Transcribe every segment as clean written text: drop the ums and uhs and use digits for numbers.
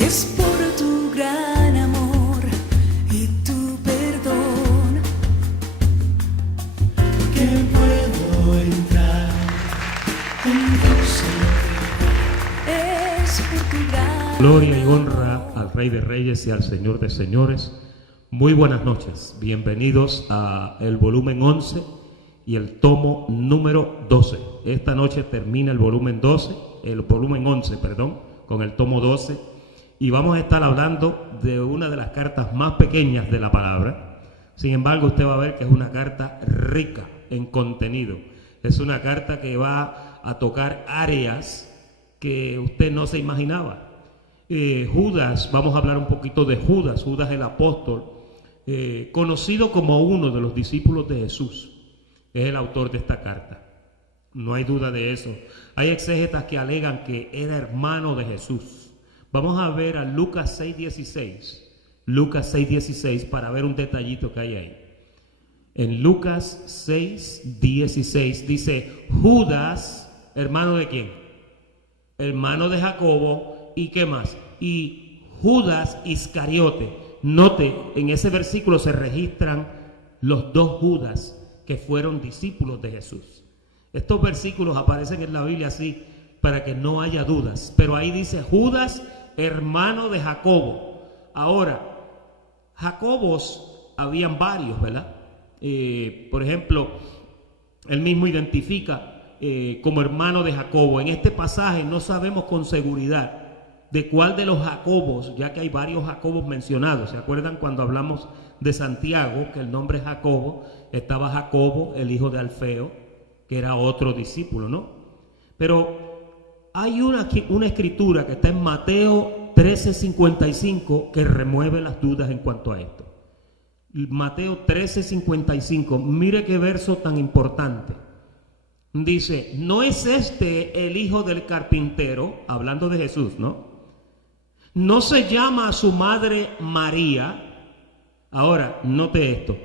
Es por tu gran amor y tu perdón que puedo entrar en tu seno. es por tu gran Gloria y honra al Rey de Reyes y al Señor de Señores. Muy buenas noches, bienvenidos a el volumen 11 y el tomo número 12. Esta noche termina el volumen 11, con el tomo 12, y vamos a estar hablando de una de las cartas más pequeñas de la palabra. Sin embargo, usted va a ver que es una carta rica en contenido. Es una carta que va a tocar áreas que usted no se imaginaba. Judas, vamos a hablar un poquito de Judas el apóstol, conocido como uno de los discípulos de Jesús. Es el autor de esta carta, no hay duda de eso. Hay exégetas que alegan que era hermano de Jesús. Vamos a ver a Lucas 6:16 para ver un detallito que hay ahí. En Lucas 6:16 dice: Judas, ¿hermano de quién? Hermano de Jacobo. ¿Y qué más? Y Judas Iscariote. Note, en ese versículo se registran los dos Judas que fueron discípulos de Jesús. Estos versículos aparecen en la Biblia así para que no haya dudas, pero ahí dice Judas, hermano de Jacobo. Ahora, Jacobos habían varios, ¿verdad? Por ejemplo, él mismo identifica como hermano de Jacobo. En este pasaje no sabemos con seguridad de cuál de los Jacobos, ya que hay varios Jacobos mencionados. ¿Se acuerdan cuando hablamos de Santiago, que el nombre es Jacobo? Estaba Jacobo, el hijo de Alfeo, que era otro discípulo, ¿no? Pero hay una escritura que está en Mateo 13:55 que remueve las dudas en cuanto a esto. Mateo 13:55, mire qué verso tan importante. Dice: ¿no es este el hijo del carpintero? Hablando de Jesús, ¿no? ¿No se llama a su madre María? Ahora, note esto.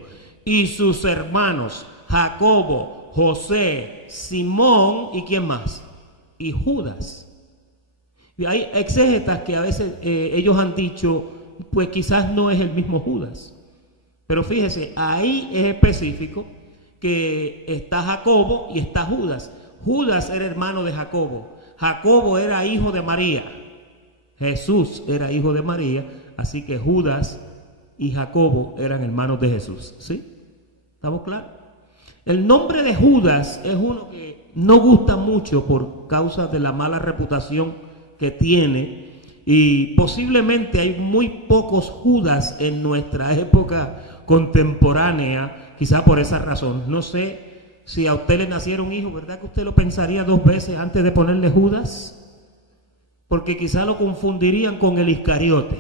Y sus hermanos Jacobo, José, Simón, ¿y quién más? Y Judas. Y hay exégetas que a veces ellos han dicho, pues quizás no es el mismo Judas. Pero fíjese, ahí es específico que está Jacobo y está Judas. Judas era hermano de Jacobo. Jacobo era hijo de María. Jesús era hijo de María. Así que Judas y Jacobo eran hermanos de Jesús. ¿Sí? ¿Estamos claros? El nombre de Judas es uno que no gusta mucho por causa de la mala reputación que tiene. Y posiblemente hay muy pocos Judas en nuestra época contemporánea, quizá por esa razón. No sé si a usted le naciera un hijo, ¿verdad que usted lo pensaría dos veces antes de ponerle Judas? Porque quizá lo confundirían con el Iscariote.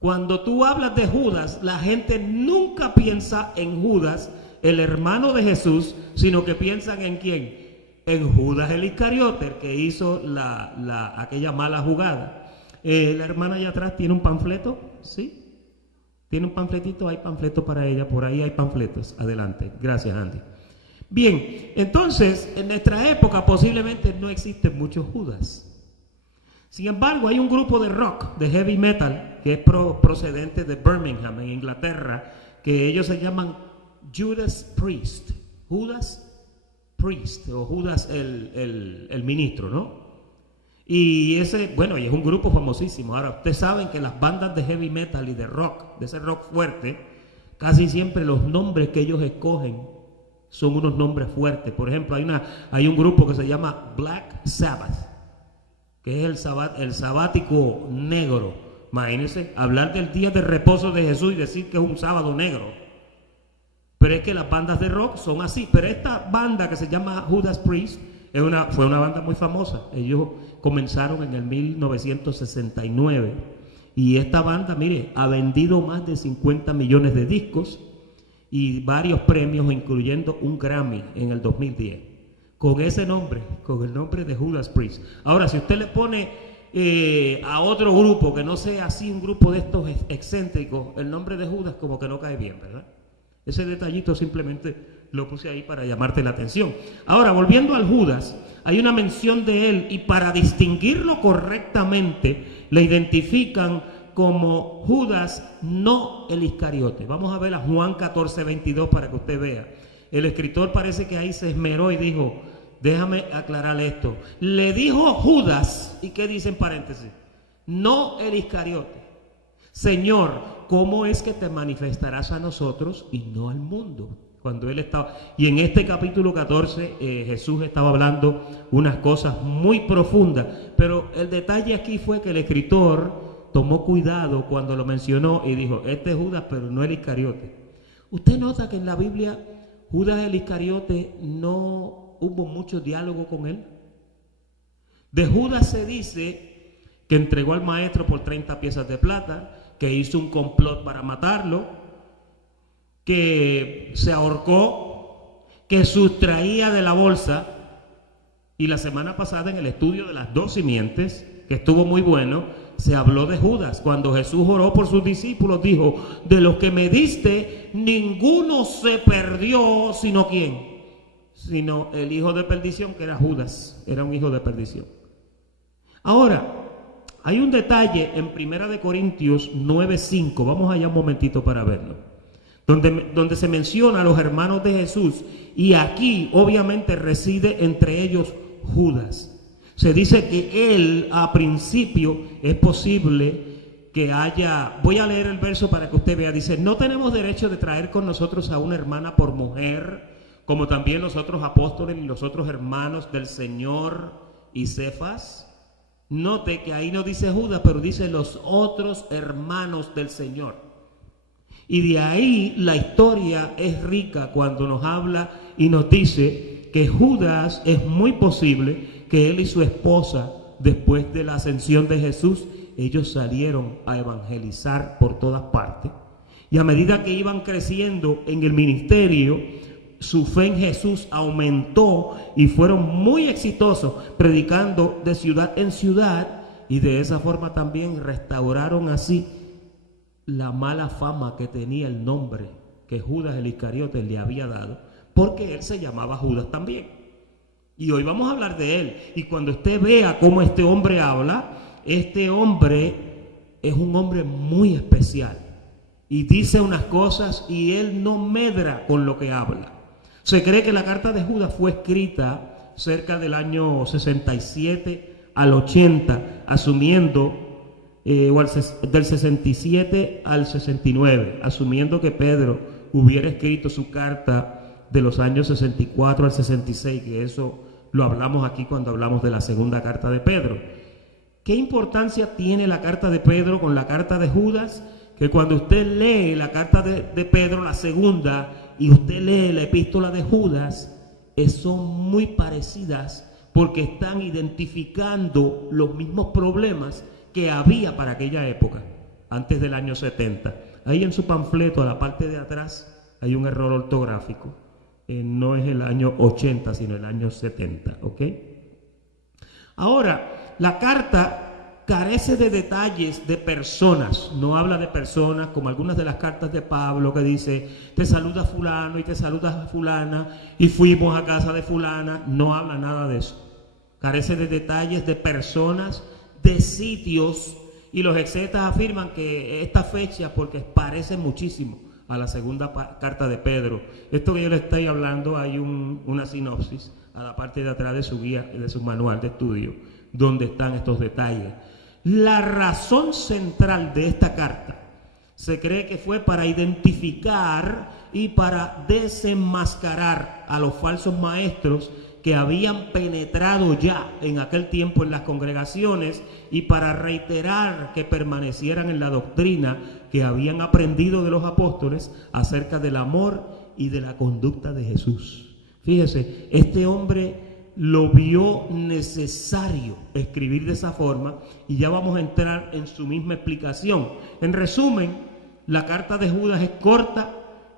Cuando tú hablas de Judas, la gente nunca piensa en Judas, el hermano de Jesús, sino que piensan en ¿quién? En Judas el Iscariote, el que hizo aquella mala jugada. La hermana allá atrás tiene un panfleto, ¿sí? Tiene un panfletito, hay panfleto para ella, por ahí hay panfletos. Adelante, gracias Andy. Bien, entonces, en nuestra época posiblemente no existen muchos Judas. Sin embargo, hay un grupo de rock, de heavy metal, que es procedente de Birmingham, en Inglaterra, que ellos se llaman Judas Priest. Judas Priest, o Judas el ministro, ¿no? Y ese, bueno, y es un grupo famosísimo. Ahora, ustedes saben que las bandas de heavy metal y de rock, de ese rock fuerte, casi siempre los nombres que ellos escogen son unos nombres fuertes. Por ejemplo, hay un grupo que se llama Black Sabbath, que es el sabático negro. Imagínense, hablar del día de reposo de Jesús y decir que es un sábado negro. Pero es que las bandas de rock son así. Pero esta banda que se llama Judas Priest fue una banda muy famosa. Ellos comenzaron en el 1969. Y esta banda, mire, ha vendido más de 50 millones de discos y varios premios, incluyendo un Grammy en el 2010. Con ese nombre, con el nombre de Judas Priest. Ahora, si usted le pone a otro grupo que no sea así, un grupo de estos excéntricos, el nombre de Judas como que no cae bien, ¿verdad? Ese detallito simplemente lo puse ahí para llamarte la atención. Ahora, volviendo al Judas, hay una mención de él y para distinguirlo correctamente le identifican como Judas, no el Iscariote. Vamos a ver a Juan 14:22 para que usted vea. El escritor parece que ahí se esmeró y dijo, déjame aclarar esto. Le dijo Judas, ¿y qué dice en paréntesis? No el Iscariote. Señor, ¿cómo es que te manifestarás a nosotros y no al mundo? Cuando él estaba, y en este capítulo 14 Jesús estaba hablando unas cosas muy profundas, pero el detalle aquí fue que el escritor tomó cuidado cuando lo mencionó y dijo, este es Judas, pero no el Iscariote. Usted nota que en la Biblia Judas el Iscariote no hubo mucho diálogo con él. De Judas se dice que entregó al maestro por 30 piezas de plata, que hizo un complot para matarlo, que se ahorcó, que sustraía de la bolsa. Y la semana pasada en el estudio de las 2 simientes, que estuvo muy bueno, se habló de Judas. Cuando Jesús oró por sus discípulos, dijo, de los que me diste, ninguno se perdió, sino ¿quién? Sino el hijo de perdición, que era Judas, era un hijo de perdición. Ahora, hay un detalle en 1 Corintios 9:5, vamos allá un momentito para verlo, donde se menciona a los hermanos de Jesús, y aquí obviamente reside entre ellos Judas. Se dice que él a principio es posible que haya, voy a leer el verso para que usted vea, dice, no tenemos derecho de traer con nosotros a una hermana por mujer, como también los otros apóstoles y los otros hermanos del Señor y Cefas. Note que ahí no dice Judas, pero dice los otros hermanos del Señor. Y de ahí la historia es rica cuando nos habla y nos dice que Judas es muy posible que él y su esposa, después de la ascensión de Jesús, ellos salieron a evangelizar por todas partes. Y a medida que iban creciendo en el ministerio, su fe en Jesús aumentó y fueron muy exitosos predicando de ciudad en ciudad, y de esa forma también restauraron así la mala fama que tenía el nombre que Judas el Iscariote le había dado, porque él se llamaba Judas también. Y hoy vamos a hablar de él, y cuando usted vea cómo este hombre habla, este hombre es un hombre muy especial y dice unas cosas y él no medra con lo que habla. Se cree que la carta de Judas fue escrita cerca del año 67 al 80, asumiendo, del 67 al 69, asumiendo que Pedro hubiera escrito su carta de los años 64 al 66, que eso lo hablamos aquí cuando hablamos de la segunda carta de Pedro. ¿Qué importancia tiene la carta de Pedro con la carta de Judas? Que cuando usted lee la carta de Pedro, la segunda, y usted lee la epístola de Judas, son muy parecidas porque están identificando los mismos problemas que había para aquella época, antes del año 70. Ahí en su panfleto, a la parte de atrás, hay un error ortográfico. No es el año 80, sino el año 70, ¿ok? Ahora, la carta carece de detalles de personas, no habla de personas como algunas de las cartas de Pablo que dice, te saluda fulano y te saluda fulana y fuimos a casa de fulana. No habla nada de eso. Carece de detalles de personas, de sitios, y los exegetas afirman que esta fecha, porque parece muchísimo a la segunda carta de Pedro. Esto que yo le estoy hablando, hay una sinopsis a la parte de atrás de su guía, de su manual de estudio, donde están estos detalles. La razón central de esta carta se cree que fue para identificar y para desenmascarar a los falsos maestros que habían penetrado ya en aquel tiempo en las congregaciones, y para reiterar que permanecieran en la doctrina que habían aprendido de los apóstoles acerca del amor y de la conducta de Jesús. Fíjese, este hombre lo vio necesario escribir de esa forma, y ya vamos a entrar en su misma explicación. En resumen, la carta de Judas es corta,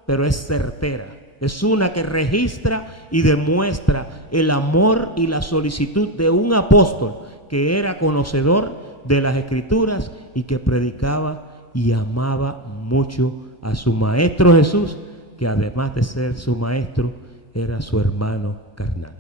pero es certera. Es una que registra y demuestra el amor y la solicitud de un apóstol que era conocedor de las Escrituras y que predicaba y amaba mucho a su maestro Jesús, que además de ser su maestro, era su hermano carnal.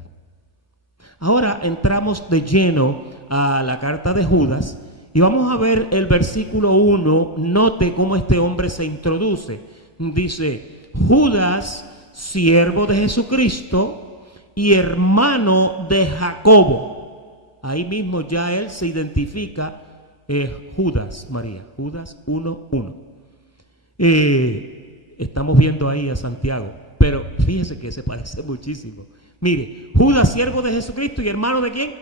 Ahora entramos de lleno a la carta de Judas y vamos a ver el versículo 1. Note cómo este hombre se introduce. Dice: Judas, siervo de Jesucristo y hermano de Jacobo. Ahí mismo ya él se identifica, Judas, María, Judas 1:1. Estamos viendo ahí a Santiago, pero fíjese que se parece muchísimo. Mire, Judas, siervo de Jesucristo y hermano de ¿quién?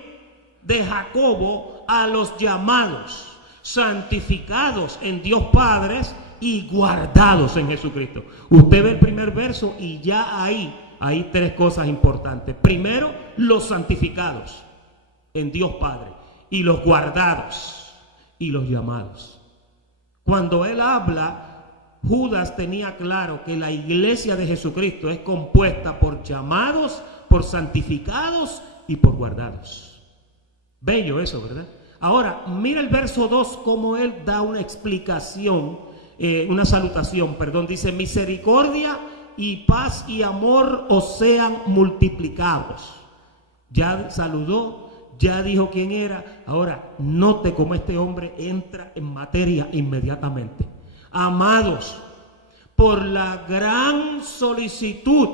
De Jacobo, a los llamados, santificados en Dios Padre y guardados en Jesucristo. Usted ve el primer verso y ya hay tres cosas importantes. Primero, los santificados en Dios Padre, y los guardados y los llamados. Cuando él habla, Judas tenía claro que la iglesia de Jesucristo es compuesta por llamados, por santificados y por guardados. Bello eso, ¿verdad? Ahora, mira el verso 2, como él da una explicación, una salutación, perdón. Dice: misericordia y paz y amor os sean multiplicados. Ya saludó, ya dijo quién era. Ahora, note cómo este hombre entra en materia inmediatamente. Amados, por la gran solicitud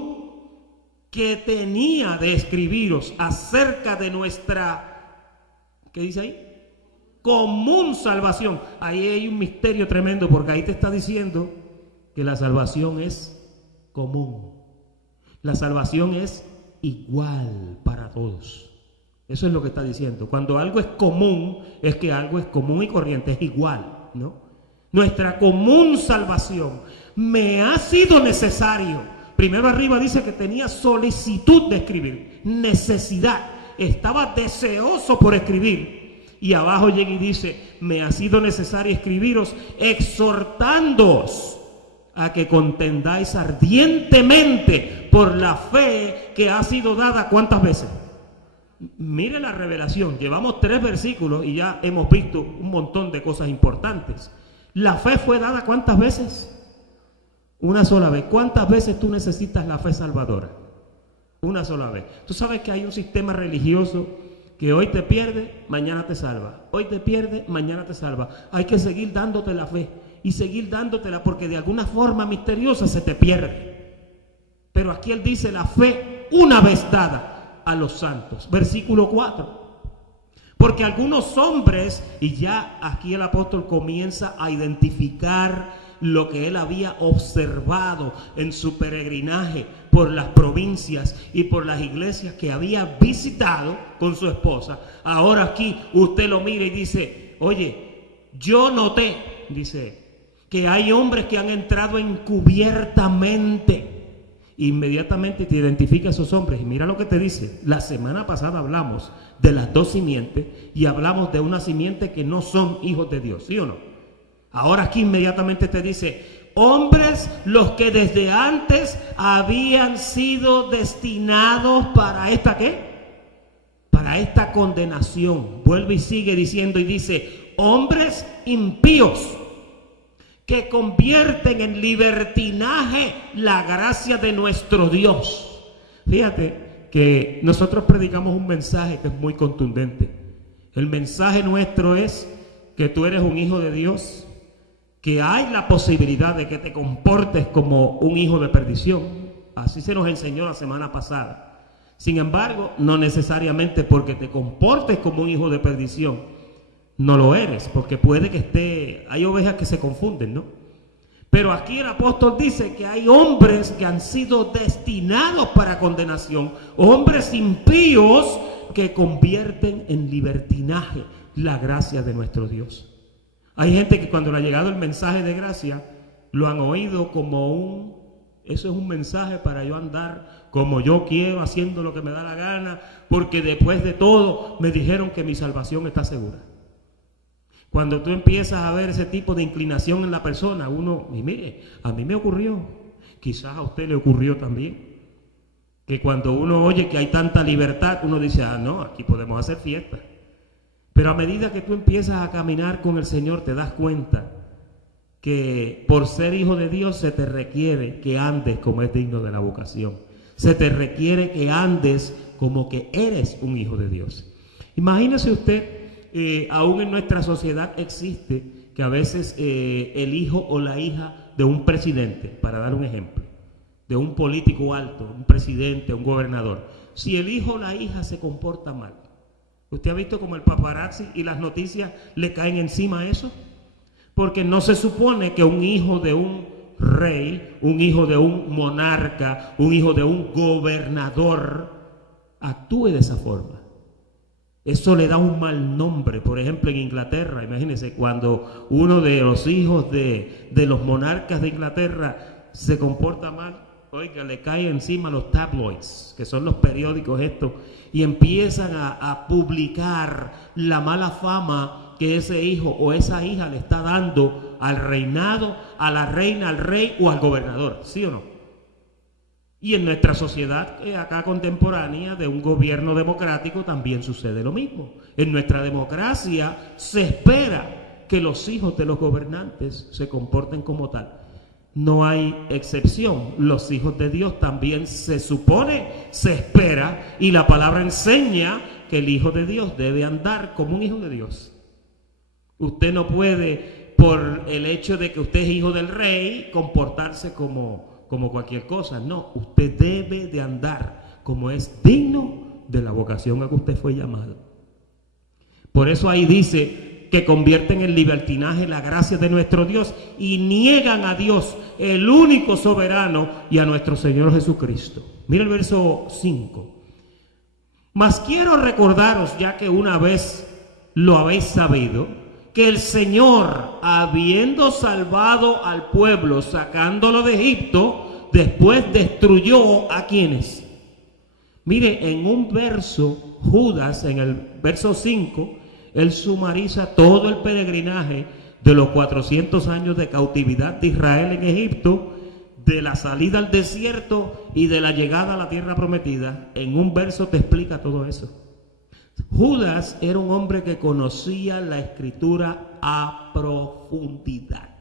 que tenía de escribiros acerca de nuestra, ¿qué dice ahí? Común salvación. Ahí hay un misterio tremendo, porque ahí te está diciendo que la salvación es común. La salvación es igual para todos. Eso es lo que está diciendo. Cuando algo es común, es que algo es común y corriente, es igual, ¿no? Nuestra común salvación me ha sido necesario. Primero arriba dice que tenía solicitud de escribir, necesidad, estaba deseoso por escribir. Y abajo llega y dice: me ha sido necesario escribiros, exhortándoos a que contendáis ardientemente por la fe que ha sido dada. ¿Cuántas veces? Mire la revelación. Llevamos 3 versículos y ya hemos visto un montón de cosas importantes. La fe fue dada ¿cuántas veces? Una sola vez. ¿Cuántas veces tú necesitas la fe salvadora? Una sola vez. Tú sabes que hay un sistema religioso que hoy te pierde, mañana te salva. Hoy te pierde, mañana te salva. Hay que seguir dándote la fe y seguir dándotela, porque de alguna forma misteriosa se te pierde. Pero aquí él dice: la fe una vez dada a los santos. Versículo 4. Porque algunos hombres, y ya aquí el apóstol comienza a identificar lo que él había observado en su peregrinaje por las provincias y por las iglesias que había visitado con su esposa. Ahora aquí usted lo mira y dice: oye, yo noté, dice, que hay hombres que han entrado encubiertamente. Inmediatamente te identifica a esos hombres y mira lo que te dice. La semana pasada hablamos de las 2 simientes y hablamos de una simiente que no son hijos de Dios, ¿sí o no? Ahora aquí inmediatamente te dice: hombres los que desde antes habían sido destinados para esta ¿qué? Para esta condenación. Vuelve y sigue diciendo y dice: hombres impíos que convierten en libertinaje la gracia de nuestro Dios. Fíjate que nosotros predicamos un mensaje que es muy contundente. El mensaje nuestro es que tú eres un hijo de Dios, que hay la posibilidad de que te comportes como un hijo de perdición. Así se nos enseñó la semana pasada. Sin embargo, no necesariamente porque te comportes como un hijo de perdición no lo eres, porque puede que hay ovejas que se confunden, ¿no? Pero aquí el apóstol dice que hay hombres que han sido destinados para condenación, hombres impíos que convierten en libertinaje la gracia de nuestro Dios. Hay gente que cuando le ha llegado el mensaje de gracia, lo han oído como eso es un mensaje para yo andar como yo quiero, haciendo lo que me da la gana, porque después de todo me dijeron que mi salvación está segura. Cuando tú empiezas a ver ese tipo de inclinación en la persona, y mire, a mí me ocurrió, quizás a usted le ocurrió también, que cuando uno oye que hay tanta libertad, uno dice: no, aquí podemos hacer fiesta. Pero a medida que tú empiezas a caminar con el Señor, te das cuenta que por ser hijo de Dios se te requiere que andes como es digno de la vocación. Se te requiere que andes como que eres un hijo de Dios. Imagínese usted, aún en nuestra sociedad existe que a veces el hijo o la hija de un presidente, para dar un ejemplo, de un político alto, un presidente, un gobernador, si el hijo o la hija se comporta mal, ¿usted ha visto cómo el paparazzi y las noticias le caen encima a eso? Porque no se supone que un hijo de un rey, un hijo de un monarca, un hijo de un gobernador actúe de esa forma. Eso le da un mal nombre. Por ejemplo, en Inglaterra, imagínense, cuando uno de los hijos de los monarcas de Inglaterra se comporta mal, oiga, le cae encima los tabloids, que son los periódicos estos, y empiezan a publicar la mala fama que ese hijo o esa hija le está dando al reinado, a la reina, al rey o al gobernador, ¿sí o no? Y en nuestra sociedad acá contemporánea de un gobierno democrático también sucede lo mismo. En nuestra democracia se espera que los hijos de los gobernantes se comporten como tal. No hay excepción. Los hijos de Dios también se supone, se espera, y la palabra enseña que el hijo de Dios debe andar como un hijo de Dios. Usted no puede, por el hecho de que usted es hijo del rey, comportarse como cualquier cosa. No, usted debe de andar como es digno de la vocación a que usted fue llamado. Por eso ahí dice que convierten en libertinaje la gracia de nuestro Dios y niegan a Dios, el único soberano, y a nuestro Señor Jesucristo. Mira el verso 5. Mas quiero recordaros, ya que una vez lo habéis sabido, que el Señor, habiendo salvado al pueblo, sacándolo de Egipto, después destruyó a quienes. Mire, en un verso, Judas, en el verso 5, él sumariza todo el peregrinaje de los 400 años de cautividad de Israel en Egipto, de la salida al desierto y de la llegada a la tierra prometida. En un verso te explica todo eso. Judas era un hombre que conocía la Escritura a profundidad.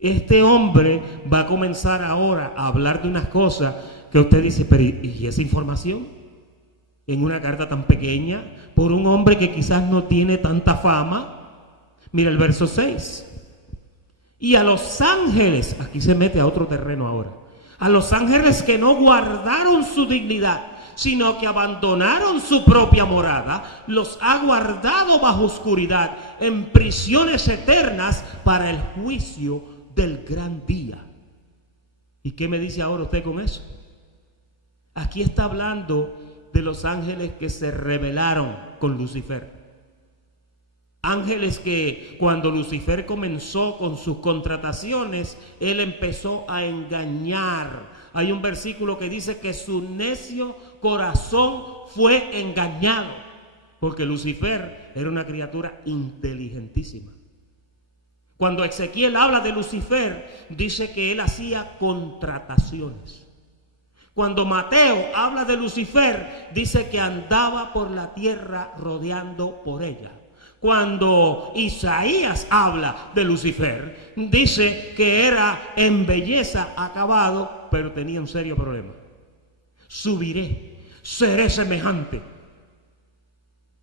Este hombre va a comenzar ahora a hablar de unas cosas que usted dice, pero ¿y esa información? En una carta tan pequeña, por un hombre que quizás no tiene tanta fama. Mira el verso 6. Y a los ángeles, aquí se mete a otro terreno ahora, a los ángeles que no guardaron su dignidad, sino que abandonaron su propia morada, los ha guardado bajo oscuridad, en prisiones eternas para el juicio del gran día. ¿Y qué me dice ahora usted con eso? Aquí está hablando de los ángeles que se rebelaron con Lucifer. Ángeles que cuando Lucifer comenzó con sus contrataciones, él empezó a engañar. Hay un versículo que dice que su necio corazón fue engañado, porque Lucifer era una criatura inteligentísima. Cuando Ezequiel habla de Lucifer, dice que él hacía contrataciones. Cuando Mateo habla de Lucifer, dice que andaba por la tierra rodeando por ella. Cuando Isaías habla de Lucifer, dice que era en belleza acabado, pero tenía un serio problema. Subiré, seré semejante.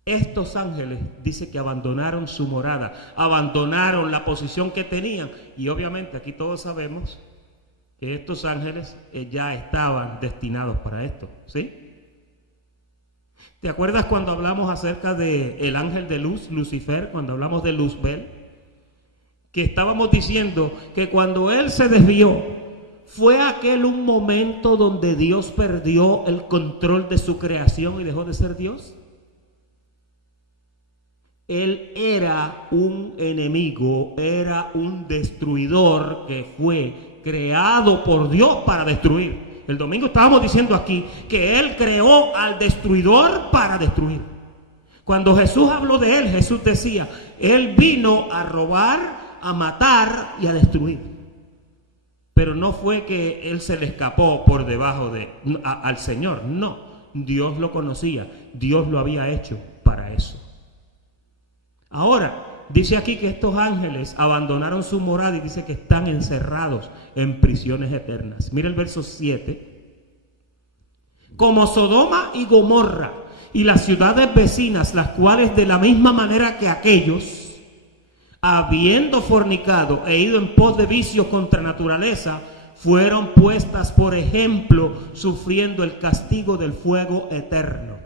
Estos ángeles dice que abandonaron su morada, abandonaron la posición que tenían, y obviamente aquí todos sabemos que estos ángeles ya estaban destinados para esto, ¿sí? ¿Te acuerdas cuando hablamos acerca del ángel de luz, Lucifer, cuando hablamos de Luzbel? Que estábamos diciendo que cuando él se desvió, fue aquel un momento donde Dios perdió el control de su creación y dejó de ser Dios. Él era un enemigo, era un destruidor que fue creado por Dios para destruir. El domingo estábamos diciendo aquí que Él creó al destruidor para destruir. Cuando Jesús habló de Él, Jesús decía, Él vino a robar, a matar y a destruir. Pero no fue que Él se le escapó por debajo al Señor, no. Dios lo conocía, Dios lo había hecho para eso. Ahora, dice aquí que estos ángeles abandonaron su morada y dice que están encerrados en prisiones eternas. Mira el verso 7. como Sodoma y Gomorra y las ciudades vecinas, las cuales de la misma manera que aquellos, habiendo fornicado e ido en pos de vicios contra naturaleza, fueron puestas por ejemplo, sufriendo el castigo del fuego eterno.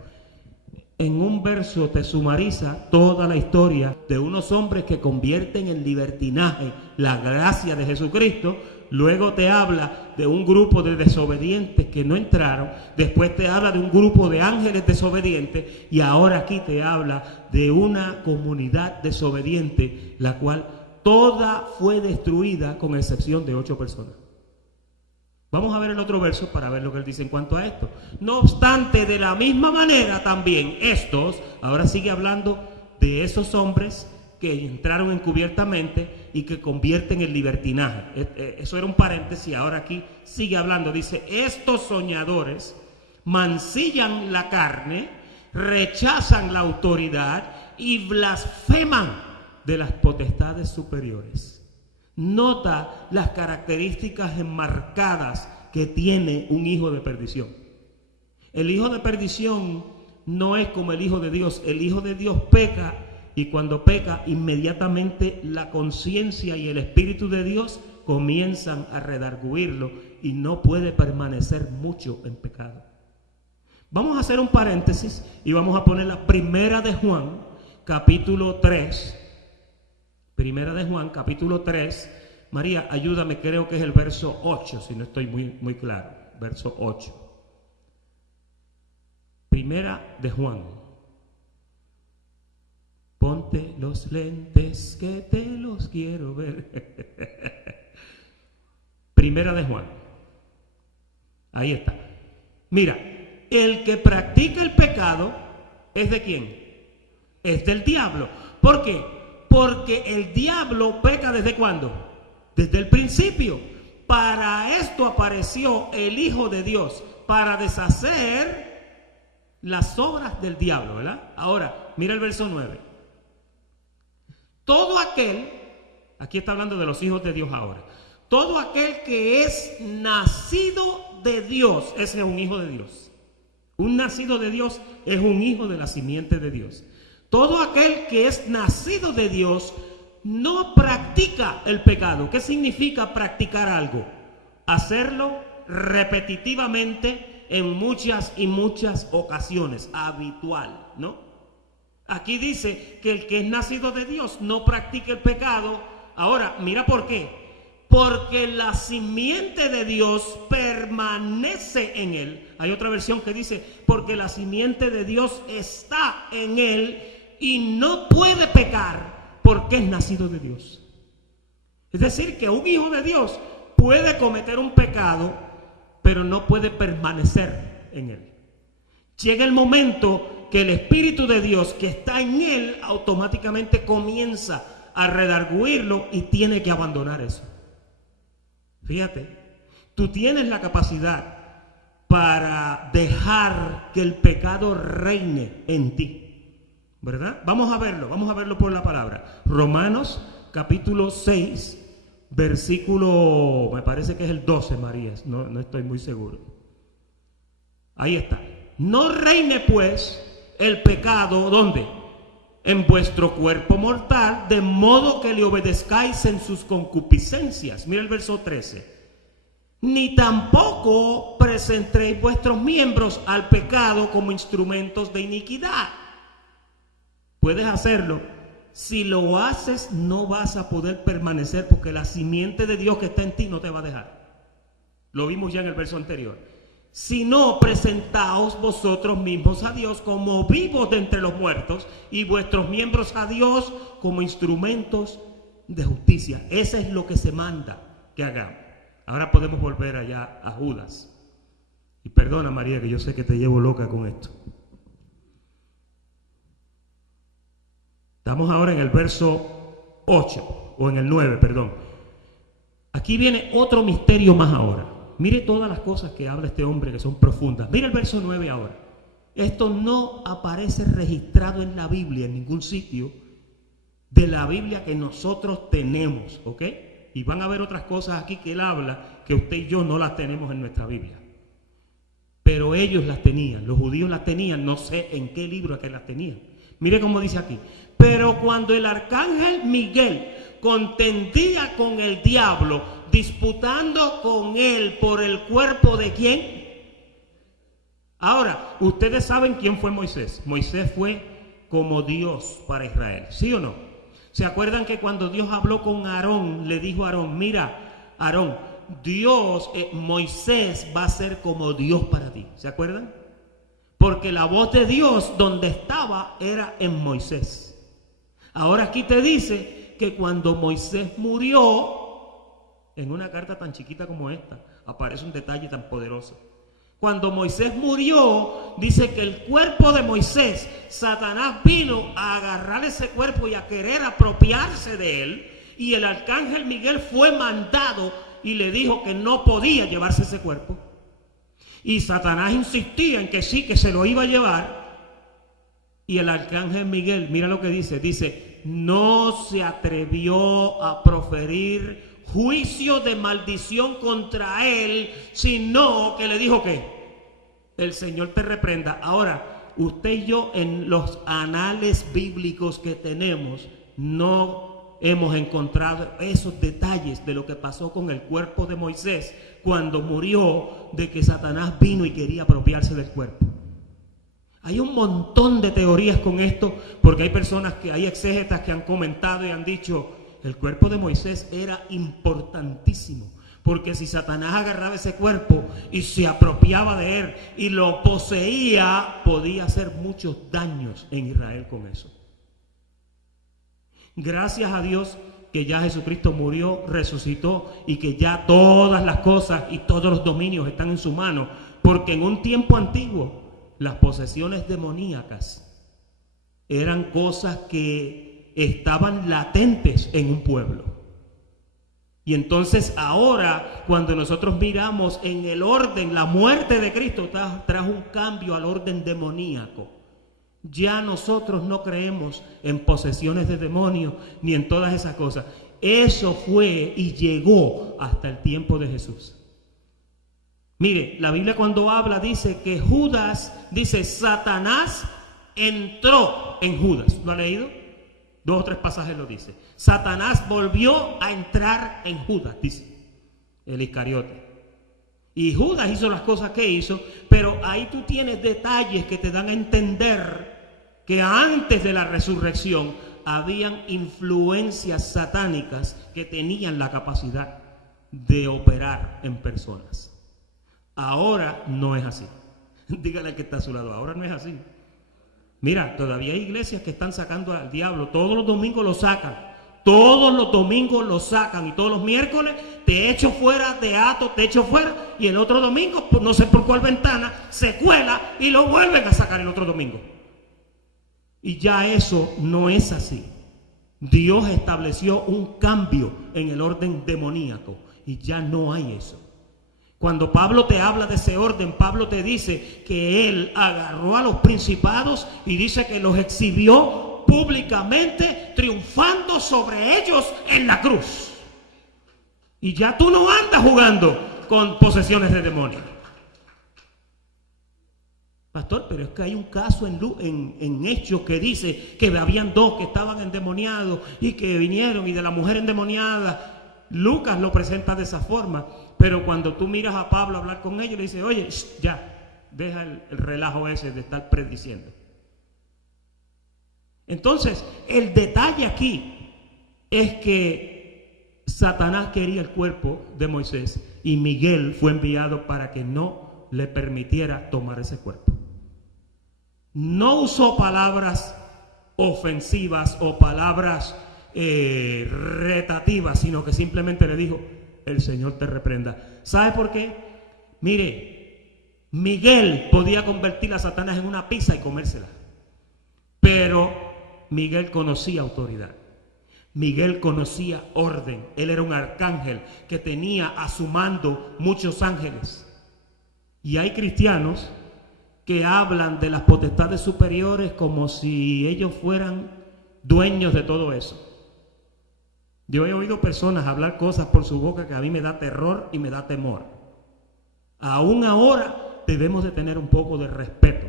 En un verso te sumariza toda la historia de unos hombres que convierten en libertinaje la gracia de Jesucristo. Luego te habla de un grupo de desobedientes que no entraron. Después te habla de un grupo de ángeles desobedientes. Y ahora aquí te habla de una comunidad desobediente, la cual toda fue destruida con excepción de 8 personas. Vamos a ver el otro verso para ver lo que él dice en cuanto a esto. No obstante, de la misma manera también estos, ahora sigue hablando de esos hombres que entraron encubiertamente y que convierten en libertinaje. Eso era un paréntesis, ahora aquí sigue hablando. Dice, estos soñadores mancillan la carne, rechazan la autoridad y blasfeman de las potestades superiores. Nota las características enmarcadas que tiene un hijo de perdición. El hijo de perdición no es como el hijo de Dios. El hijo de Dios peca y cuando peca inmediatamente la conciencia y el Espíritu de Dios comienzan a redarguirlo y no puede permanecer mucho en pecado. Vamos a hacer un paréntesis y vamos a poner la primera de Juan, capítulo 3. Primera de Juan, capítulo 3. María, ayúdame, creo que es el verso 8, si no estoy muy claro. Verso 8. Primera de Juan. Ponte los lentes que te los quiero ver. Primera de Juan. Ahí está. Mira, el que practica el pecado es ¿de quién? Es del diablo. ¿Por qué? Porque el diablo peca ¿desde cuándo? Desde el principio. Para esto apareció el Hijo de Dios, para deshacer las obras del diablo, ¿verdad? Ahora, mira el verso 9. Todo aquel, aquí está hablando de los hijos de Dios ahora, todo aquel que es nacido de Dios, ese es un hijo de Dios. Un nacido de Dios es un hijo de la simiente de Dios. Todo aquel que es nacido de Dios no practica el pecado. ¿Qué significa practicar algo? Hacerlo repetitivamente en muchas y muchas ocasiones, habitual, ¿no? Aquí dice que el que es nacido de Dios no practica el pecado. Ahora, mira por qué. Porque la simiente de Dios permanece en él. Hay otra versión que dice, porque la simiente de Dios está en él y no puede pecar porque es nacido de Dios. Es decir, que un hijo de Dios puede cometer un pecado, pero no puede permanecer en él. Llega el momento que el Espíritu de Dios que está en él automáticamente comienza a redarguirlo y tiene que abandonar eso. Fíjate, tú tienes la capacidad para dejar que el pecado reine en ti, ¿verdad? Vamos a verlo por la palabra. Romanos capítulo 6, versículo, me parece que es el 12, Marías, no estoy muy seguro. Ahí está. No reine pues el pecado, ¿dónde? En vuestro cuerpo mortal, de modo que le obedezcáis en sus concupiscencias. Mira el verso 13. Ni tampoco presentéis vuestros miembros al pecado como instrumentos de iniquidad. Puedes hacerlo. Si lo haces, no vas a poder permanecer porque la simiente de Dios que está en ti no te va a dejar. Lo vimos ya en el verso anterior. Sino presentaos vosotros mismos a Dios como vivos de entre los muertos y vuestros miembros a Dios como instrumentos de justicia. Eso es lo que se manda que hagamos. Ahora podemos volver allá a Judas. Y perdona, María, que yo sé que te llevo loca con esto. Estamos ahora en el verso 8, o en el 9, perdón. Aquí viene otro misterio más ahora. Mire todas las cosas que habla este hombre que son profundas. Mire el verso 9 ahora. Esto no aparece registrado en la Biblia, en ningún sitio de la Biblia que nosotros tenemos, ¿ok? Y van a ver otras cosas aquí que él habla que usted y yo no las tenemos en nuestra Biblia. pero ellos las tenían, los judíos las tenían, no sé en qué libro es que las tenían. Mire cómo dice aquí. Pero cuando el arcángel Miguel contendía con el diablo, disputando con él por el cuerpo de ¿quién? Ahora, ustedes saben quién fue Moisés. Moisés fue como Dios para Israel, ¿sí o no? ¿Se acuerdan que cuando Dios habló con Aarón, le dijo a Aarón, mira, Aarón, Moisés va a ser como Dios para ti? ¿Se acuerdan? Porque la voz de Dios donde estaba era en Moisés. Ahora aquí te dice que cuando Moisés murió, en una carta tan chiquita como esta, aparece un detalle tan poderoso. Cuando Moisés murió, dice que el cuerpo de Moisés, Satanás vino a agarrar ese cuerpo y a querer apropiarse de él, y el arcángel Miguel fue mandado y le dijo que no podía llevarse ese cuerpo. Y Satanás insistía en que sí, que se lo iba a llevar. Y el arcángel Miguel, mira lo que dice, no se atrevió a proferir juicio de maldición contra él, sino que le dijo que el Señor te reprenda. Ahora, usted y yo en los anales bíblicos que tenemos no hemos encontrado esos detalles de lo que pasó con el cuerpo de Moisés cuando murió, de que Satanás vino y quería apropiarse del cuerpo. Hay un montón de teorías con esto, porque hay personas hay exégetas que han comentado y han dicho, el cuerpo de Moisés era importantísimo, porque si Satanás agarraba ese cuerpo y se apropiaba de él y lo poseía, podía hacer muchos daños en Israel con eso. Gracias a Dios que ya Jesucristo murió, resucitó y que ya todas las cosas y todos los dominios están en su mano, porque en un tiempo antiguo las posesiones demoníacas eran cosas que estaban latentes en un pueblo. Y entonces ahora, cuando nosotros miramos en el orden, la muerte de Cristo trajo un cambio al orden demoníaco. Ya nosotros no creemos en posesiones de demonios ni en todas esas cosas. Eso fue y llegó hasta el tiempo de Jesús. Mire, la Biblia cuando habla dice que Satanás entró en Judas. ¿Lo ha leído? 2 o 3 pasajes lo dice. Satanás volvió a entrar en Judas, dice el Iscariote. Y Judas hizo las cosas que hizo, pero ahí tú tienes detalles que te dan a entender que antes de la resurrección habían influencias satánicas que tenían la capacidad de operar en personas. Ahora no es así. Dígale al que está a su lado, ahora no es así. Mira, todavía hay iglesias que están sacando al diablo. Todos los domingos lo sacan. Todos los domingos lo sacan. Y todos los miércoles te echo fuera, te ato, te echo fuera. Y el otro domingo, no sé por cuál ventana, se cuela y lo vuelven a sacar el otro domingo. Y ya eso no es así. Dios estableció un cambio en el orden demoníaco. Y ya no hay eso. Cuando Pablo te habla de ese orden, Pablo te dice que él agarró a los principados y dice que los exhibió públicamente, triunfando sobre ellos en la cruz. Y ya tú no andas jugando con posesiones de demonios. Pastor, pero es que hay un caso en Hechos que dice que habían 2 que estaban endemoniados y que vinieron, y de la mujer endemoniada. Lucas lo presenta de esa forma. Pero cuando tú miras a Pablo hablar con ellos, le dice, oye, ya, deja el relajo ese de estar prediciendo. Entonces, el detalle aquí es que Satanás quería el cuerpo de Moisés y Miguel fue enviado para que no le permitiera tomar ese cuerpo. No usó palabras ofensivas o palabras retativas, sino que simplemente le dijo, el Señor te reprenda. ¿Sabe por qué? Mire, Miguel podía convertir a Satanás en una pizza y comérsela. Pero Miguel conocía autoridad. Miguel conocía orden. Él era un arcángel que tenía a su mando muchos ángeles. Y hay cristianos que hablan de las potestades superiores como si ellos fueran dueños de todo eso. Yo he oído personas hablar cosas por su boca que a mí me da terror y me da temor. Aún ahora debemos de tener un poco de respeto.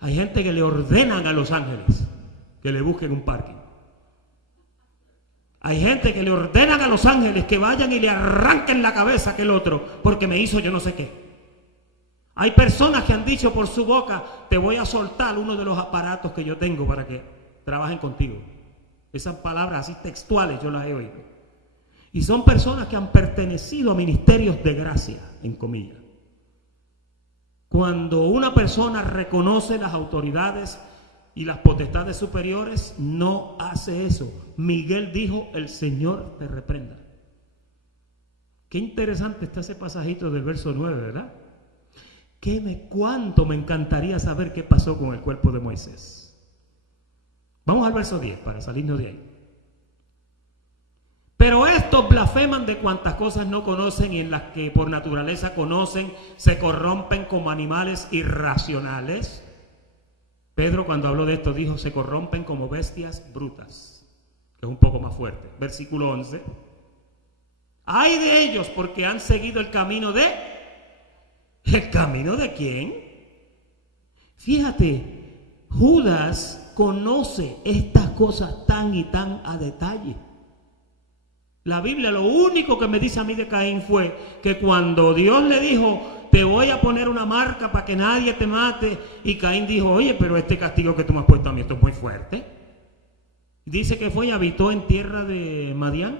Hay gente que le ordenan a los ángeles que le busquen un parking. Hay gente que le ordenan a los ángeles que vayan y le arranquen la cabeza a aquel otro porque me hizo yo no sé qué. Hay personas que han dicho por su boca, te voy a soltar uno de los aparatos que yo tengo para que trabajen contigo. Esas palabras así textuales yo las he oído. Y son personas que han pertenecido a ministerios de gracia, en comillas. Cuando una persona reconoce las autoridades y las potestades superiores, no hace eso. Miguel dijo, el Señor te reprenda. Qué interesante está ese pasajito del verso 9, ¿verdad? Cuánto me encantaría saber qué pasó con el cuerpo de Moisés. Vamos al verso 10 para salirnos de ahí. Pero estos blasfeman de cuantas cosas no conocen y en las que por naturaleza conocen, se corrompen como animales irracionales. Pedro cuando habló de esto dijo, se corrompen como bestias brutas, que es un poco más fuerte. Versículo 11. Ay de ellos porque han seguido el camino de... ¿El camino de quién? Fíjate, Judas conoce estas cosas tan y tan a detalle. La Biblia lo único que me dice a mí de Caín fue que cuando Dios le dijo, te voy a poner una marca para que nadie te mate, y Caín dijo, oye, pero este castigo que tú me has puesto a mí, esto es muy fuerte. Dice que fue y habitó en tierra de Madián,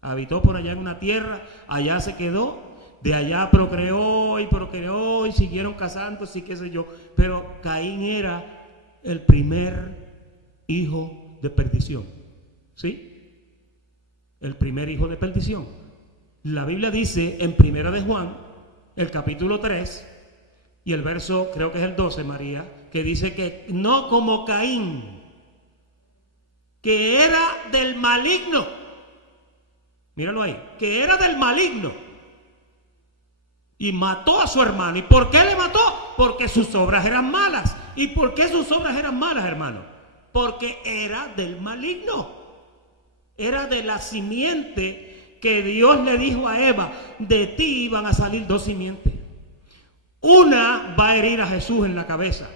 habitó por allá en una tierra, allá se quedó, de allá procreó y siguieron casándose y qué sé yo, pero Caín era el primer hijo de perdición, ¿sí? El primer hijo de perdición. La Biblia dice en Primera de Juan, el capítulo 3 y el verso, creo que es el 12, María, que dice que no como Caín, que era del maligno. Míralo ahí, que era del maligno y mató a su hermano. ¿Y por qué le mató? Porque sus obras eran malas. ¿Y por qué sus obras eran malas, hermano? Porque era del maligno. Era de la simiente que Dios le dijo a Eva, de ti iban a salir dos simientes. Una va a herir a Jesús en la cabeza,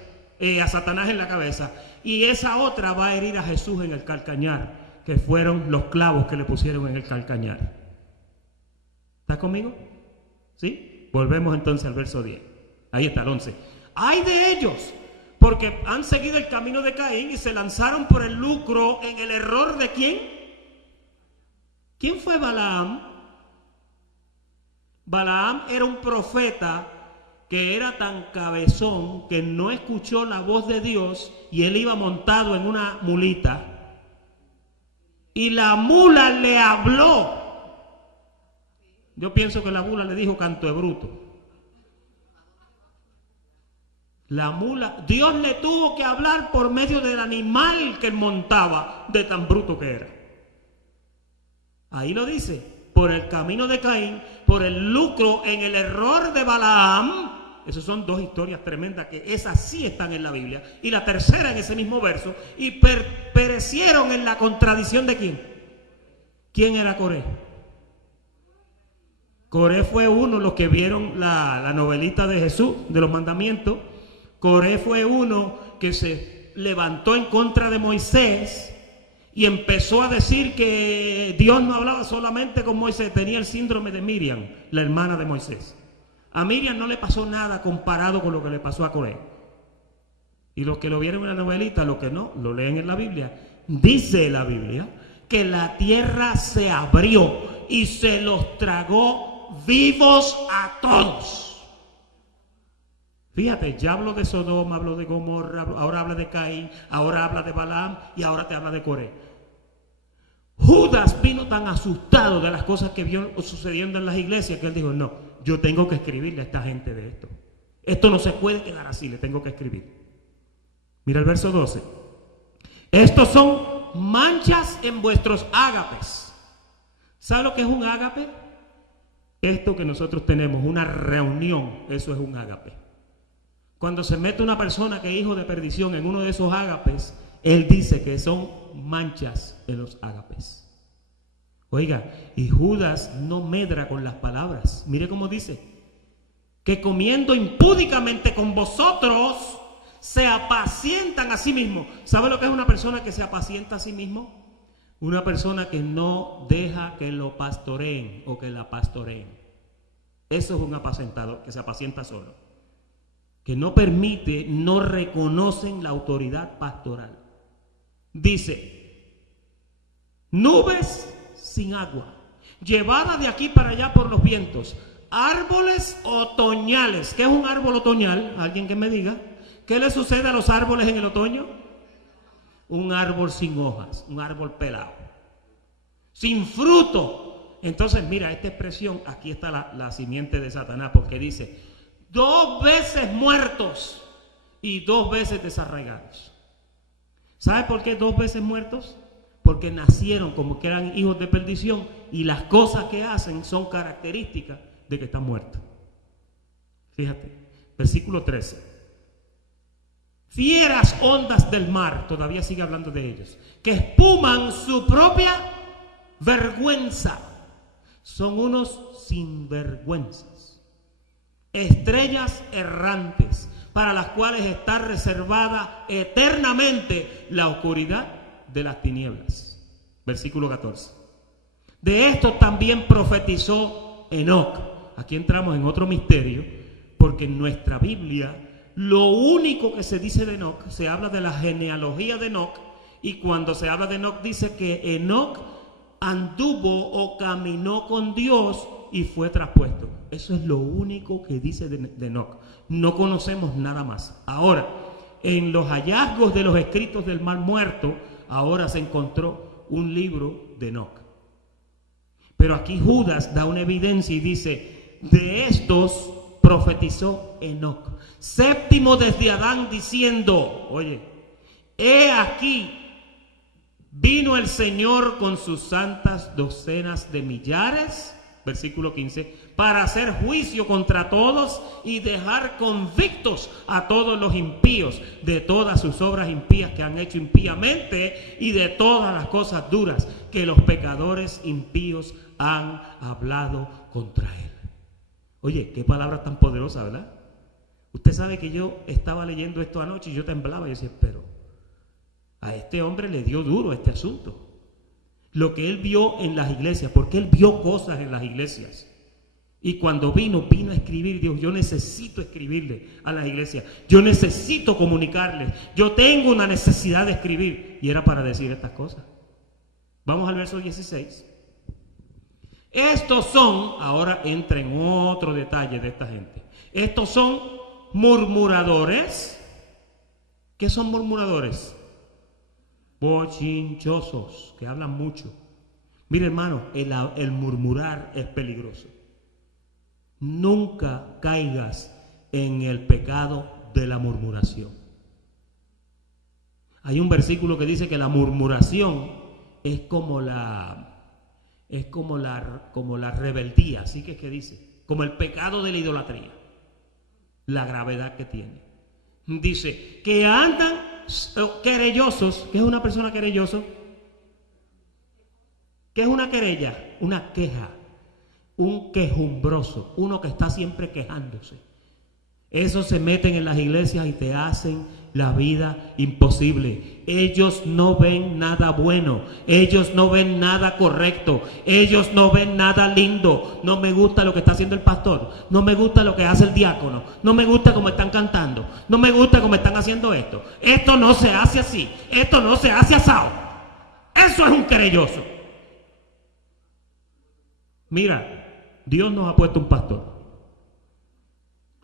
a Satanás en la cabeza, y esa otra va a herir a Jesús en el calcañar, que fueron los clavos que le pusieron en el calcañar. ¿Está conmigo? ¿Sí? Volvemos entonces al verso 10. Ahí está el 11. ¡Ay de ellos! Porque han seguido el camino de Caín y se lanzaron por el lucro en el error de ¿quién? ¿Quién fue Balaam? Balaam era un profeta que era tan cabezón que no escuchó la voz de Dios y él iba montado en una mulita y la mula le habló. Yo pienso que la mula le dijo canto de bruto. La mula, Dios le tuvo que hablar por medio del animal que él montaba, de tan bruto que era. Ahí lo dice, por el camino de Caín, por el lucro en el error de Balaam. Esas son dos historias tremendas que esas sí están en la Biblia. Y la tercera en ese mismo verso. Y perecieron en la contradicción de ¿quién? ¿Quién era Coré? Coré fue uno, los que vieron la novelita de Jesús, de los mandamientos. Coré fue uno que se levantó en contra de Moisés y empezó a decir que Dios no hablaba solamente con Moisés, tenía el síndrome de Miriam, la hermana de Moisés. A Miriam no le pasó nada comparado con lo que le pasó a Coré. Y los que lo vieron en la novelita, los que no, lo leen en la Biblia. Dice la Biblia que la tierra se abrió y se los tragó vivos a todos. Fíjate, ya habló de Sodoma, habló de Gomorra, ahora habla de Caín, ahora habla de Balaam y ahora te habla de Coré. Judas vino tan asustado de las cosas que vio sucediendo en las iglesias que él dijo, no, yo tengo que escribirle a esta gente de esto. Esto no se puede quedar así, le tengo que escribir. Mira el verso 12. Estos son manchas en vuestros ágapes. ¿Sabe lo que es un ágape? Esto que nosotros tenemos, una reunión, eso es un ágape. Cuando se mete una persona que es hijo de perdición en uno de esos ágapes, él dice que son manchas en los ágapes. Oiga, y Judas no medra con las palabras. Mire cómo dice. que comiendo impúdicamente con vosotros, se apacientan a sí mismos. ¿Sabe lo que es una persona que se apacienta a sí mismo? Una persona que no deja que lo pastoreen o que la pastoreen. Eso es un apacentador, que se apacienta solo. Que no permite, no reconocen la autoridad pastoral. Dice, nubes sin agua, llevadas de aquí para allá por los vientos, árboles otoñales. ¿Qué es un árbol otoñal? ¿Alguien que me diga? ¿Qué le sucede a los árboles en el otoño? Un árbol sin hojas, un árbol pelado, sin fruto. Entonces mira esta expresión, aquí está la simiente de Satanás, porque dice, 2 veces muertos y 2 veces desarraigados. ¿Sabe por qué 2 veces muertos? Porque nacieron como que eran hijos de perdición y las cosas que hacen son características de que están muertos. Fíjate, versículo 13. Fieras ondas del mar, todavía sigue hablando de ellos, que espuman su propia vergüenza. Son unos sinvergüenzas. Estrellas errantes, para las cuales está reservada eternamente la oscuridad de las tinieblas. Versículo 14. De esto también profetizó Enoc. Aquí entramos en otro misterio, porque en nuestra Biblia lo único que se dice de Enoc, se habla de la genealogía de Enoc, y cuando se habla de Enoc dice que Enoc anduvo o caminó con Dios y fue traspuesto. Eso es lo único que dice de Enoc. No conocemos nada más. Ahora, en los hallazgos de los escritos del Mar Muerto, ahora se encontró un libro de Enoc. Pero aquí Judas da una evidencia y dice, de estos profetizó Enoc, séptimo desde Adán, diciendo, oye, he aquí, vino el Señor con sus santas docenas de millares, versículo 15, para hacer juicio contra todos y dejar convictos a todos los impíos de todas sus obras impías que han hecho impíamente y de todas las cosas duras que los pecadores impíos han hablado contra él. Oye, qué palabra tan poderosa, ¿verdad? Usted sabe que yo estaba leyendo esto anoche y yo temblaba y decía, pero a este hombre le dio duro este asunto. Lo que él vio en las iglesias, porque él vio cosas en las iglesias. Y cuando vino a escribir, Dios, yo necesito escribirle a las iglesias. Yo necesito comunicarles. Yo tengo una necesidad de escribir. Y era para decir estas cosas. Vamos al verso 16. Estos son, ahora entra en otro detalle de esta gente. Estos son murmuradores. ¿Qué son murmuradores? Bochinchosos, que hablan mucho. Mire, hermano, el murmurar es peligroso. Nunca caigas en el pecado de la murmuración. Hay un versículo que dice que la murmuración es como la rebeldía, así que es que dice, como el pecado de la idolatría, la gravedad que tiene. Dice que andan querellosos. ¿Qué es una persona querelloso? ¿Qué es una querella? Una queja, un quejumbroso, uno que está siempre quejándose. Esos se meten en las iglesias y te hacen la vida imposible. Ellos no ven nada bueno, ellos no ven nada correcto, ellos no ven nada lindo. No me gusta lo que está haciendo el pastor, no me gusta lo que hace el diácono, no me gusta cómo están cantando, no me gusta cómo están haciendo esto. Esto no se hace así, esto no se hace asado. Eso es un querelloso. Mira, Dios nos ha puesto un pastor.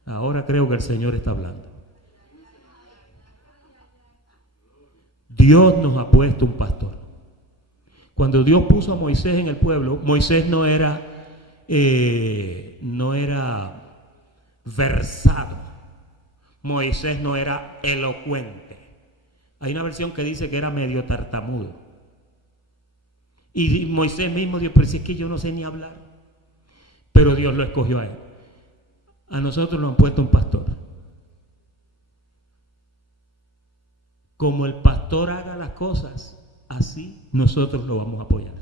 Ahora creo que el Señor está hablando. Dios nos ha puesto un pastor. Cuando Dios puso a Moisés en el pueblo, Moisés no era versado. Moisés no era elocuente. Hay una versión que dice que era medio tartamudo. Y Moisés mismo dijo, pero si es que yo no sé ni hablar. Pero Dios lo escogió a él. A nosotros nos han puesto un pastor. Como el pastor haga las cosas, así nosotros lo vamos a apoyar.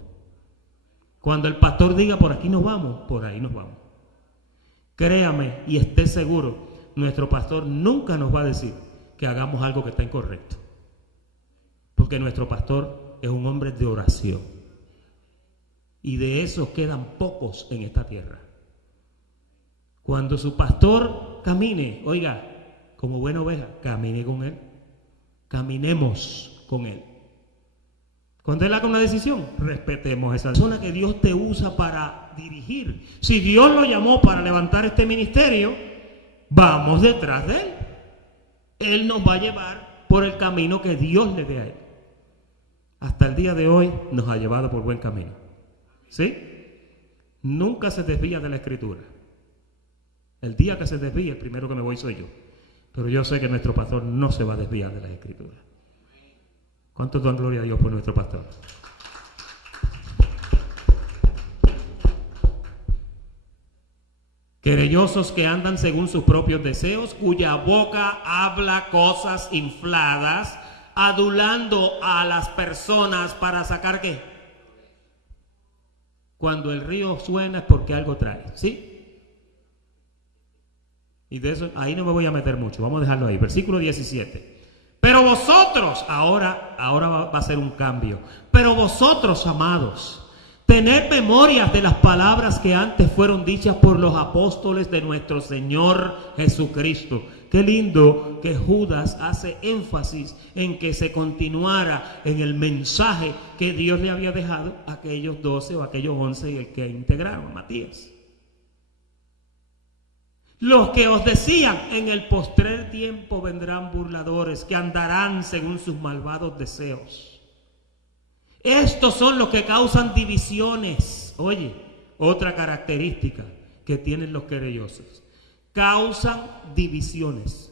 Cuando el pastor diga por aquí nos vamos, por ahí nos vamos. créame y esté seguro, nuestro pastor nunca nos va a decir que hagamos algo que está incorrecto. Porque nuestro pastor es un hombre de oración. Y de esos quedan pocos en esta tierra. Cuando su pastor camine, oiga, como buena oveja, camine con él. Caminemos con él. Cuando él haga una decisión, respetemos a esa persona que Dios te usa para dirigir. Si Dios lo llamó para levantar este ministerio, vamos detrás de él. Él nos va a llevar por el camino que Dios le dé a él. Hasta el día de hoy nos ha llevado por buen camino. ¿Sí? Nunca se desvía de la Escritura. El día que se desvíe, el primero que me voy soy yo. Pero yo sé que nuestro pastor no se va a desviar de la Escritura. ¿Cuántos dan gloria a Dios por nuestro pastor? Querellosos que andan según sus propios deseos, cuya boca habla cosas infladas, adulando a las personas para sacar ¿qué? Cuando el río suena es porque algo trae, ¿sí? Y de eso, ahí no me voy a meter mucho, vamos a dejarlo ahí. Versículo 17. Pero vosotros, ahora va a ser un cambio. Pero vosotros, amados, tened memorias de las palabras que antes fueron dichas por los apóstoles de nuestro Señor Jesucristo. Qué lindo que Judas hace énfasis en que se continuara en el mensaje que Dios le había dejado a aquellos 12 o aquellos 11 y el que integraron, Matías. Los que os decían, en el postrer tiempo vendrán burladores que andarán según sus malvados deseos. Estos son los que causan divisiones. Oye, otra característica que tienen los querellosos. Causan divisiones.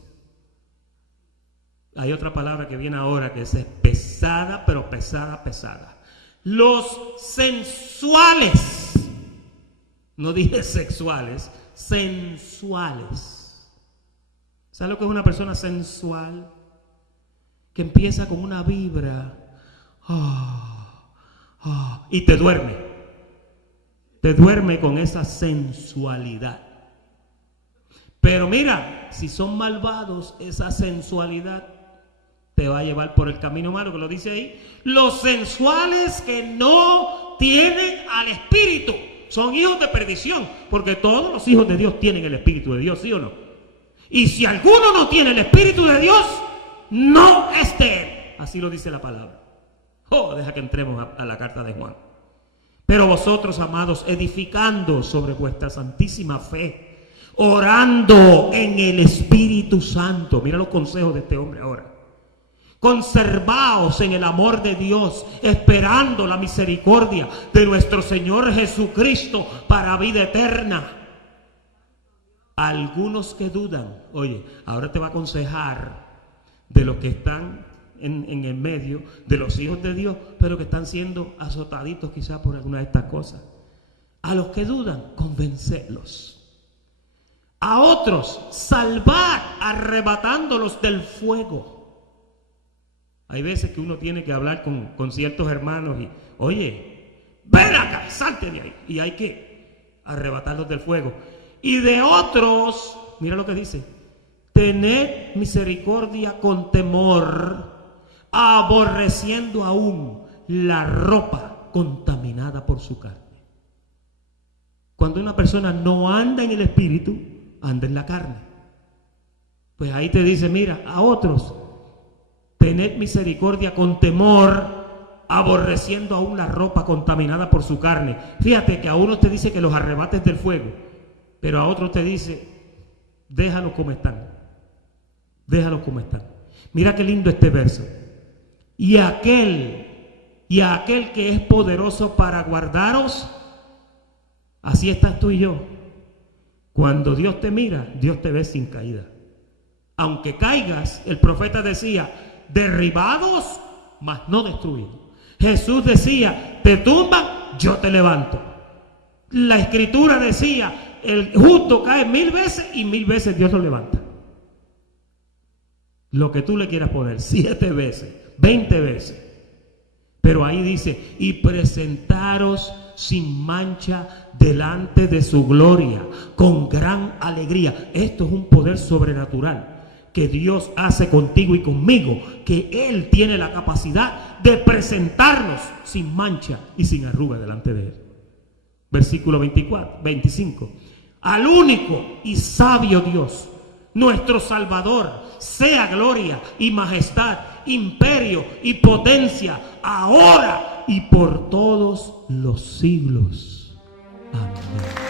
Hay otra palabra que viene ahora que es pesada, pero pesada, pesada. Los sensuales. No dije sexuales. Sensuales. ¿Sabes lo que es una persona sensual? Que empieza con una vibra y te duerme. Te duerme con esa sensualidad. Pero mira, si son malvados, esa sensualidad te va a llevar por el camino malo, que lo dice ahí. Los sensuales que no tienen al Espíritu son hijos de perdición, porque todos los hijos de Dios tienen el Espíritu de Dios, ¿sí o no? Y si alguno no tiene el Espíritu de Dios, no es de él. Así lo dice la palabra. Deja que entremos a la carta de Juan. Pero vosotros, amados, edificando sobre vuestra santísima fe, orando en el Espíritu Santo. Mira los consejos de este hombre ahora. Conservaos en el amor de Dios, esperando la misericordia de nuestro Señor Jesucristo para vida eterna. Algunos que dudan, oye, ahora te va a aconsejar de los que están en el medio, de los hijos de Dios, pero que están siendo azotaditos quizás por alguna de estas cosas. A los que dudan, convencerlos. A otros, salvar, arrebatándolos del fuego. Hay veces que uno tiene que hablar con ciertos hermanos y, oye, ven acá, salte de ahí. Y hay que arrebatarlos del fuego. Y de otros, mira lo que dice, tened misericordia con temor, aborreciendo aún la ropa contaminada por su carne. Cuando una persona no anda en el Espíritu, anda en la carne. Pues ahí te dice, mira, a otros, tened misericordia con temor, aborreciendo aún la ropa contaminada por su carne. Fíjate que a unos te dice que los arrebates del fuego, pero a otros te dice, déjalos como están. Déjalos como están. Mira qué lindo este verso. Y a aquel que es poderoso para guardaros, así estás tú y yo. Cuando Dios te mira, Dios te ve sin caída. Aunque caigas, el profeta decía, derribados, mas no destruidos. Jesús decía, te tumban, yo te levanto. La Escritura decía, el justo cae 1000 veces y 1000 veces Dios lo levanta. Lo que tú le quieras poner, 7 veces, 20 veces. Pero ahí dice, y presentaros sin mancha delante de su gloria, con gran alegría. Esto es un poder sobrenatural que Dios hace contigo y conmigo, que Él tiene la capacidad de presentarnos sin mancha y sin arruga delante de Él. Versículo 25. Al único y sabio Dios, nuestro Salvador, sea gloria y majestad, imperio y potencia, ahora y por todos los siglos. Amén.